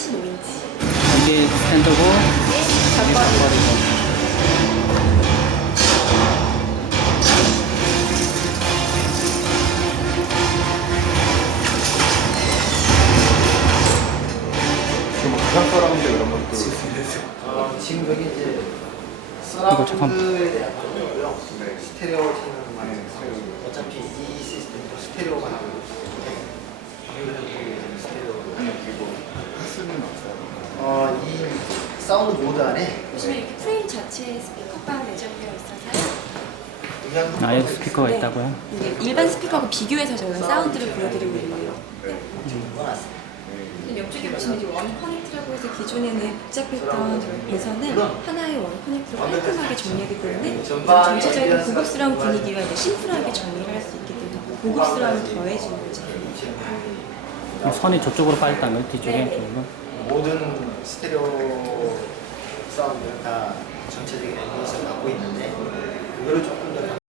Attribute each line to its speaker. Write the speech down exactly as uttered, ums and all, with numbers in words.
Speaker 1: 팔십오 인치.
Speaker 2: 이게 스탠드고 이게 장거리고.
Speaker 3: 지금 가상 서라운드 이런 것도
Speaker 4: 어, 지금 여기 이제
Speaker 2: 이거 잠깐-
Speaker 4: 서라운드에 대한 거고요.
Speaker 3: 네.
Speaker 4: 스테레오 채널만 많이 쓰고 어차피 이 시스템도 스테레오만 하고 있고 스테레오.
Speaker 3: 그리고 핫스는 없어요.
Speaker 4: 어, 이 사운드 모드 안에
Speaker 1: 보시면 이렇게 프레임 자체에 스피커가 내장되어 있어서요.
Speaker 4: 그냥
Speaker 2: 아, 여기 스피커가
Speaker 1: 네.
Speaker 2: 있다고요?
Speaker 1: 이게 일반 스피커하고 비교해서 저희가 사운드를 보여드리고 있는 거예요.
Speaker 4: 넣어놨어요.
Speaker 1: 옆쪽에 보시면 이제 원 커넥트라고 해서 기존에는 복잡했던 인선을 하나의 원 커넥트로 깔끔하게 정리하기 때문에 전체적인 고급스러운 분위기와 이제 심플하게 정리를 할 수 있기 때문에 고급스러움을 더해주는 제품이에요.
Speaker 2: 선이 저쪽으로 빠졌다는 거예요? 뒤쪽에?
Speaker 1: 네.
Speaker 2: 저기가?
Speaker 4: 모든 스테레오 사운드가 다 전체적인 앰비언스를 갖고 있는데 그거를 조금 더